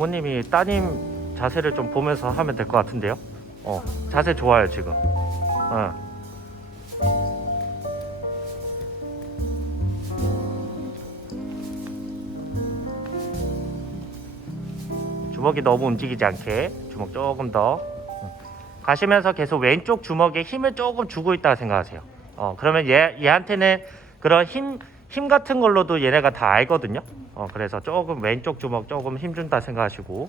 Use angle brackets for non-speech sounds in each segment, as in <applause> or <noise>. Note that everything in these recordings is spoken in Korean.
아버님이 따님 자세를 좀 보면서 하면 될 것 같은데요. 어, 자세 좋아요 지금. 어. 주먹이 너무 움직이지 않게 주먹 조금 더 응. 가시면서 계속 왼쪽 주먹에 힘을 조금 주고 있다 생각하세요. 어 그러면 얘 얘한테는 그런 힘 힘 같은 걸로도 얘네가 다 알거든요. 어 그래서 조금 왼쪽 주먹 조금 힘 준다 생각하시고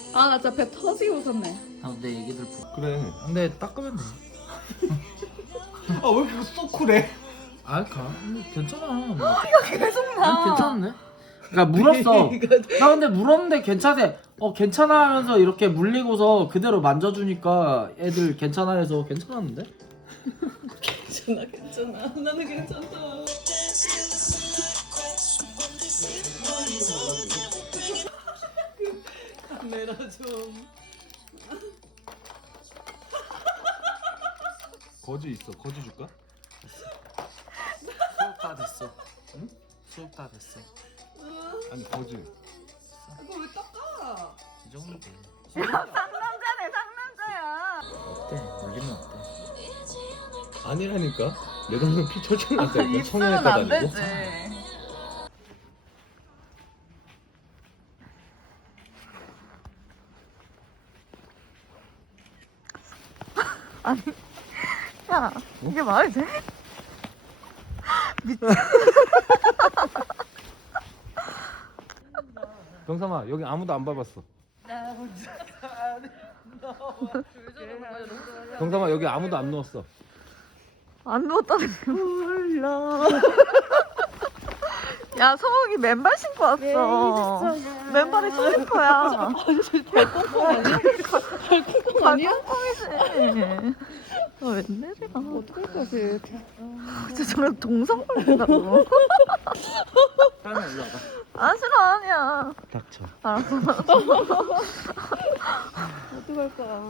아 나 진짜 배 터지게 웃었네. 아 근데 애기들 보. 그래. 근데 닦으면 돼. 아 왜 이렇게 쏙 그래? 아 가. 근데 괜찮아. 뭐. <laughs> 계속 나. 괜찮네. 그러니까 물었어. <laughs> 나 근데 물었는데 괜찮대. 어 괜찮아 하면서 이렇게 물리고서 그대로 만져주니까 애들 괜찮아 해서 괜찮았는데? <laughs> 괜찮아 괜찮아 나는 괜찮아. 카메라 좀. 거지 있어. 거지 줄까? 수업 다 됐어. 응? 수업 다 됐어. 아니 거지. 그거 왜 닦아? 이 정도 돼. <laughs> 상남자네 상남자야. 어때? 물리면 어때? 아니라니까. 내 동생 피 철철 났다니까. 입술은 청양에다 안 다니고. 되지. 야, 이게 말이 돼? 병삼아 여기 아무도 안 밟았어. 병삼아 여기 아무도 안 누웠어. 안 누웠다는 게 몰라. <laughs> 야, 소옥이 맨발 신고 왔어. 맨발이 슬리퍼야. 발콩콩 아니야? 발콩콩 아니야? 콩콩이지. 너 웬일이야. 어떡할 거지? 진짜 저런 동상 걸린다고. 와봐. 아, 싫어, 아니야. 닥쳐. 알았어. 어떡할 거야?